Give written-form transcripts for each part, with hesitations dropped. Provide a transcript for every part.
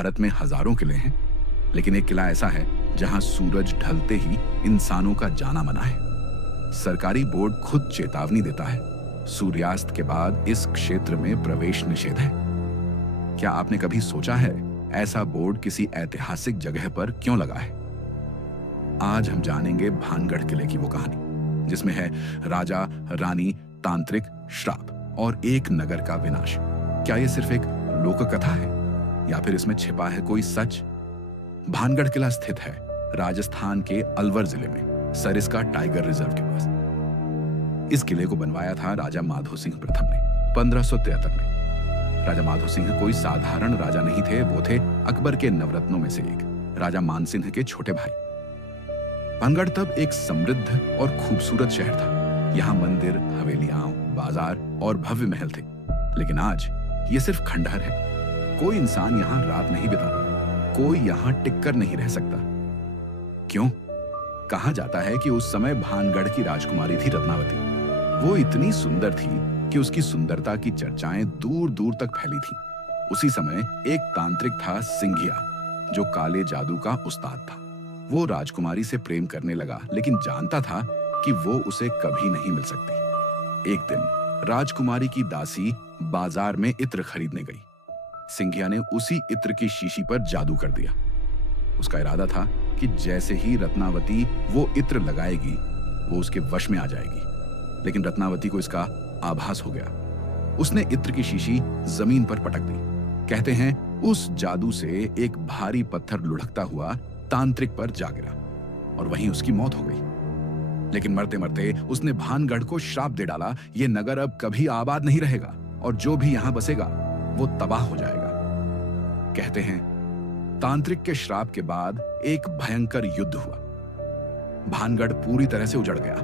भारत में हजारों किले हैं, लेकिन एक किला ऐसा है जहां सूरज ढलते ही इंसानों का जाना मना है। सरकारी बोर्ड खुद चेतावनी देता है, सूर्यास्त के बाद इस क्षेत्र में प्रवेश निषेध है। क्या आपने कभी सोचा है ऐसा बोर्ड किसी ऐतिहासिक जगह पर क्यों लगा है? आज हम जानेंगे भानगढ़ किले की वो कहानी जिसमें है राजा, रानी, तांत्रिक, श्राप और एक नगर का विनाश। क्या ये सिर्फ एक लोक कथा है या फिर इसमें छिपा है कोई सच? भानगढ़ किला स्थित है राजस्थान के अलवर जिले में सरिस्का टाइगर रिजर्व के पास। इस किले को बनवाया था राजा माधो सिंह प्रथम ने 1573 में। राजा माधो सिंह कोई साधारण राजा नहीं थे, वो थे अकबर के नवरत्नों में से एक, राजा मानसिंह के छोटे भाई। भानगढ़ तब एक समृद्ध और खूबसूरत शहर था। यहाँ मंदिर, हवेलियां, बाजार और भव्य महल थे। लेकिन आज ये सिर्फ खंडहर है। कोई इंसान यहाँ रात नहीं बिताता, कोई यहाँ टिककर नहीं रह सकता। क्यों? कहा जाता है कि उस समय भानगढ़ की राजकुमारी थी रत्नावती। वो इतनी सुंदर थी कि उसकी सुंदरता की चर्चाएं दूर दूर तक फैली थी। उसी समय एक तांत्रिक था सिंघिया, जो काले जादू का उस्ताद था। वो राजकुमारी से प्रेम करने लगा, लेकिन जानता था कि वो उसे कभी नहीं मिल सकती। एक दिन राजकुमारी की दासी बाजार में इत्र खरीदने गई। सिंघिया ने उसी इत्र की शीशी पर जादू कर दिया। उसका इरादा था कि जैसे ही रत्नावती वो इत्र लगाएगी, वो उसके वश में आ जाएगी। लेकिन रत्नावती को इसका आभास हो गया। उसने इत्र की शीशी जमीन पर पटक दी। कहते हैं उस जादू से एक भारी पत्थर लुढ़कता हुआ तांत्रिक पर जा गिरा और वहीं उसकी मौत हो गई। लेकिन मरते मरते उसने भानगढ़ को श्राप दे डाला, ये नगर अब कभी आबाद नहीं रहेगा और जो भी यहां बसेगा वो तबाह हो जाएगा। कहते हैं तांत्रिक के श्राप के बाद एक भयंकर युद्ध हुआ। भानगढ़ पूरी तरह से उजड़ गया।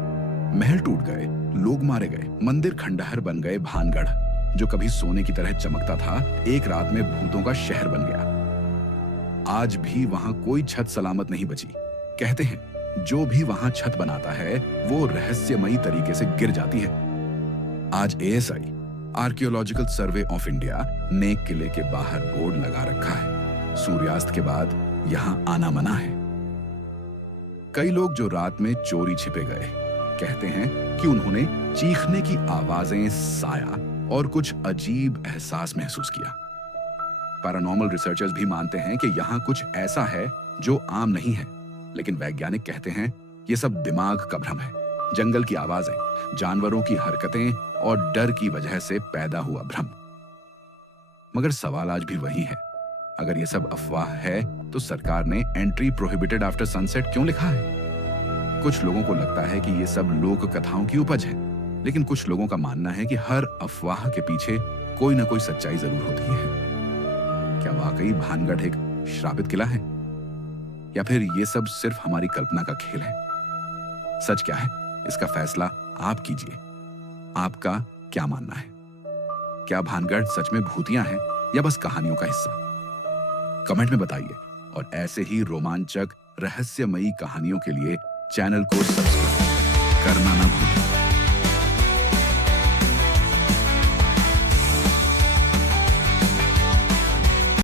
महल टूट गए, लोग मारे गए, मंदिर खंडहर बन गए। भानगढ़, जो कभी सोने की तरह चमकता था, एक रात में भूतों का शहर बन गया। आज भी वहां कोई छत सलामत नहीं बची। कहते हैं जो भी वहां छत बनाता है वो रहस्यमयी तरीके से गिर जाती है। आज ASI, archaeological survey of India, ने किले के बाहर बोर्ड लगा रखा है, सूर्यास्त के बाद यहां आना मना है। कई लोग जो रात में चोरी छिपे गए, कहते हैं कि उन्होंने चीखने की आवाजें, साया और कुछ अजीब एहसास महसूस किया। पैरानॉर्मल रिसर्चर्स भी मानते हैं कि यहाँ कुछ ऐसा है जो आम नहीं है, लेकिन वैज्ञानिक कहते हैं ये सब दिमाग का भ्रम है। जंगल की आवाजें, जानवरों की हरकतें और डर की वजह से पैदा हुआ भ्रम। मगर सवाल आज भी वही है, अगर ये सब अफवाह है तो सरकार ने एंट्री प्रोहिबिटेड आफ्टर सनसेट क्यों लिखा है? कुछ लोगों को लगता है कि ये सब लोक कथाओं की उपज है, लेकिन कुछ लोगों का मानना है कि हर अफवाह के पीछे कोई ना कोई सच्चाई जरूर होती है। क्या वाकई भानगढ़ एक श्रापित किला है या फिर ये सब सिर्फ हमारी कल्पना का खेल है? सच क्या है, इसका फैसला आप कीजिए। आपका क्या मानना है? क्या भानगढ़ सच में भूतिया हैं या बस कहानियों का हिस्सा? कमेंट में बताइए और ऐसे ही रोमांचक रहस्यमयी कहानियों के लिए चैनल को सब्सक्राइब करना ना भूलें।